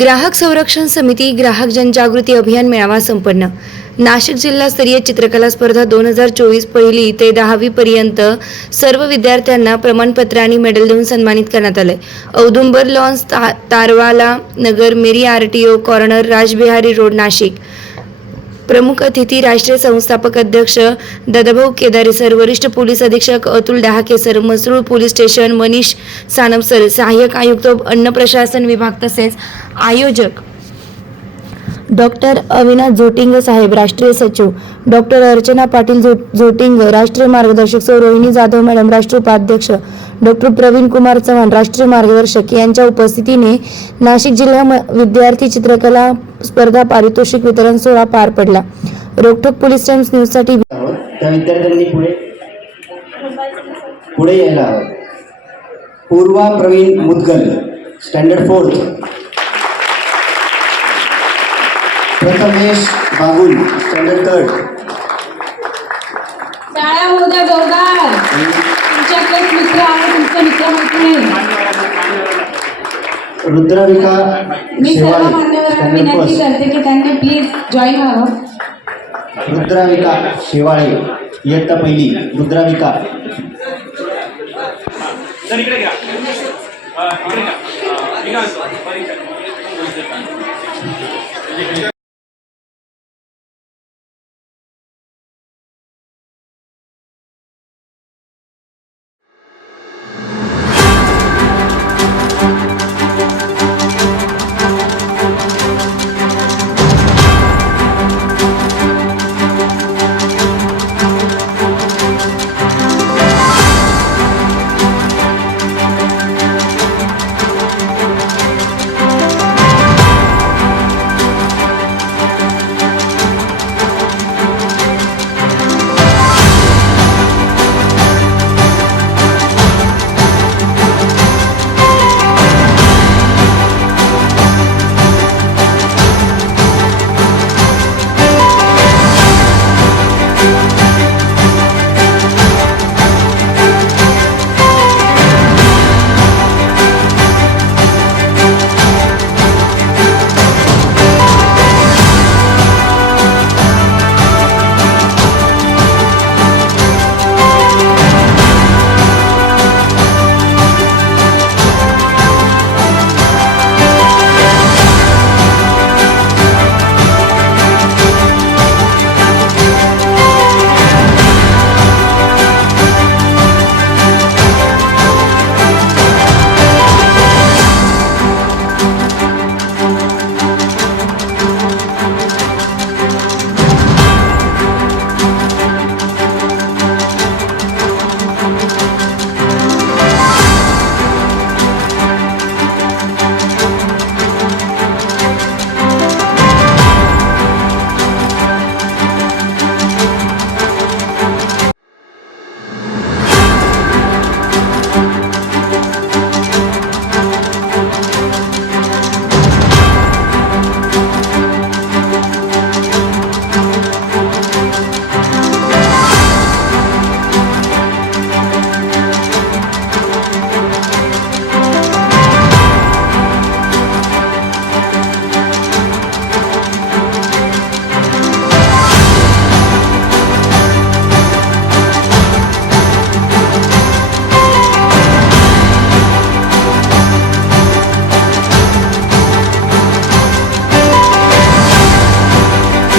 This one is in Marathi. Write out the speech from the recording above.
ग्राहक संरक्षण समिती ग्राहक जनजागृती अभियान मेळावा संपन्न. नाशिक जिल्हास्तरीय चित्रकला स्पर्धा दोन हजार चोवीस पहिली ते दहावी पर्यंत सर्व विद्यार्थ्यांना प्रमाणपत्र आणि मेडल देऊन सन्मानित करण्यात आले औदुंबर लॉन्स ता तारवाला नगर मेरी R T O corner Rajbihari road Nashik. प्रमुख अतिथी राष्ट्रीय संस्थापक अध्यक्ष दादाभाऊ केदारे सर वरिष्ठ पोलीस अधीक्षक Atul Dahake sir Masrul police station Manish Sanap sir सहाय्यक आयुक्त अन्न प्रशासन विभाग तसेच आयोजक डॉक्टर अविनाश जोटिंग साहेब राष्ट्रीय सचिव डॉक्टर अर्चना पाटील जो जोटिंग राष्ट्रीय मार्गदर्शक सौ रोहिणी जाधव मॅडम राष्ट्रीय उपाध्यक्ष डॉक्टर प्रवीण कुमार चव्हाण राष्ट्रीय मार्गदर्शक यांच्या उपस्थितीने नाशिक जिल्हा विद्यार्थी चित्रकला स्पर्धा पारितोषिक वितरण सोहळा पार पडला. रोकठोक पोलीस टाइम्स न्यूजसाठी त्या विद्यार्थ्यांनी पुढे पुढे यायला हवं. Purva Pravin Mudgal standard fourth. Prathamesh Bagul standard third. आहे तुमचे मित्र मैत्रिणी रुद्राविका मी सर्व शेवाळे मान्यवरांना स्टँडर्ड विनंती फ़र्स्ट करते की त्यांनी प्लीज़ जॉईन व्हावं. रुद्राविका शेवाळे इयत्ता पहिली रुद्राविका